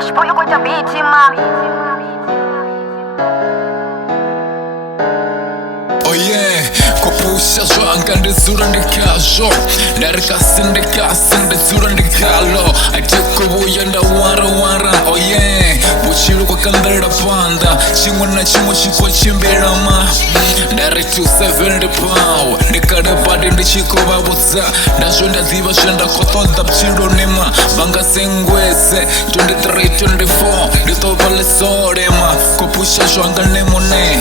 Cash boy kwa tabiti ma. Oh yeah, kopusha zwanga ndizura ndikazo ndarikasi ndizura ndikalo atikubuya ndawara oh yeah buchilo kwakambera panda chimwe na chimwe chiko chimbirama ndari 27 power ndikade badi ndichikobabutsa ndazvo ndaziva zvendakotoda buchilonema vangasengwese 23-24 nditopalesorema kopusha zvanga nemone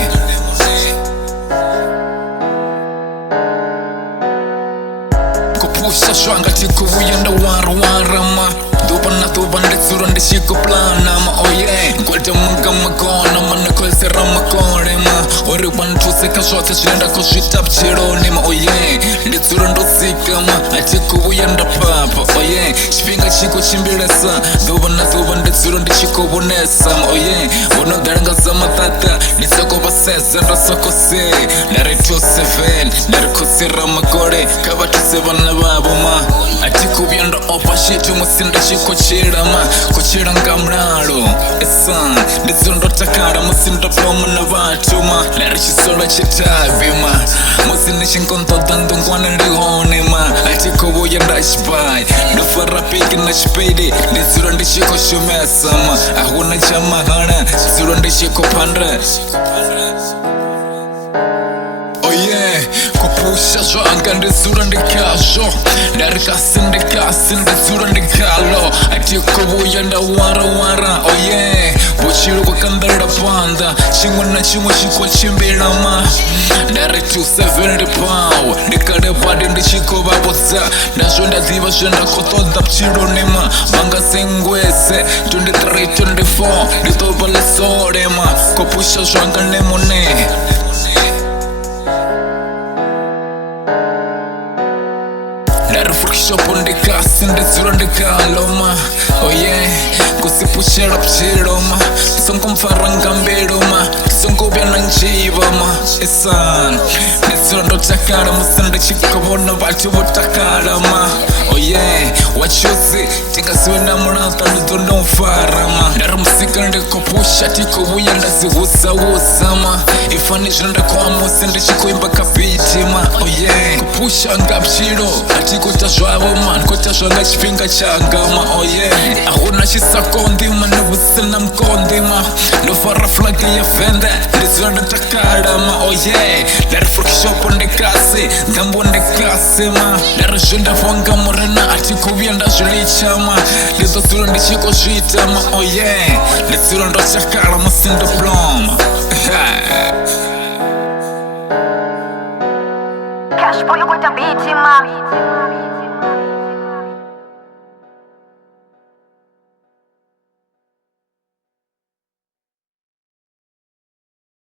Kupusha zwanga tikubuya ndawara ma Duba na duba nditsura ndichikoplana ma oh yeah Nkwete munga makona ma nikolsera makore ma Ori wantuseka zvose zvinenda kuzvita buchironi ma oh yeah Nditsura ndosika ma atikubuya ndapapa oh yeah Chipinga chiko chimbiresa Duba na duba nditsura ndichikobonesa ma oh yeah Unogara za matata nditsakobaseza ndasokose Ndari 27 ndari kusira makore kabatuse vana vavo ma atikubuya ndaopa shitu musinda chikochera ma kochera ngamlalo esan nditsura ndotakara musinda plomo na vatu ma ndari chisola chitavi ma musinde chinkontoda ndongwana ndihone ma atikubuya ndachibai ndofara piki na chipedi nditsura ndichikoshomesa ma ahuna chamahana tsura ndichikopandra Oh yeah, kopusha zwanga ndizura ndikazo ndarikasi ndizura ndikalo atikubuya ndawara oh yeah buchilo kwakambera panda chimwe na chimwe chiko chimbirama ndari 270 power ndikade badi ndichikobabutsa ndazvo ndaziva zvendakotoda buchilonema vangasengwese 23-24 nditopalesorema kopusha zvanga nemone Ndari frukishopo ndikasi nditsura ndikaloma oh yeah kusipushera buchiloma tisongomfara ngambeloma tisongobya nanjiva ma esan nditsura ndotakala musinde chikobona vatu votakala ma oh yeah wachuzi tingasiwe namulata ndizondomfara ma ndari musika ndikopusha tikubuya ndazihuzawuza ma ifanizvo ndakwamusi ndichikuimba kabiti ma oh yeah kupusha ngabuchilo atikuta zvavo ma ndikuta zvanga chipinga changa ma oh yeah ahuna chisakondi ma ndivusina mukondi ma ndofara flagi yevhende ndizira ndatakala ma oh yeah ndari frukishopo ndikasi ndambo ndikasi ma ndari zvondavonga murena atikubuya ndazvilicha ma ndizosura ndichikozvita ma oh yeah nditsura ndotakala musindo ploma Cash boy kwa tabiti ma.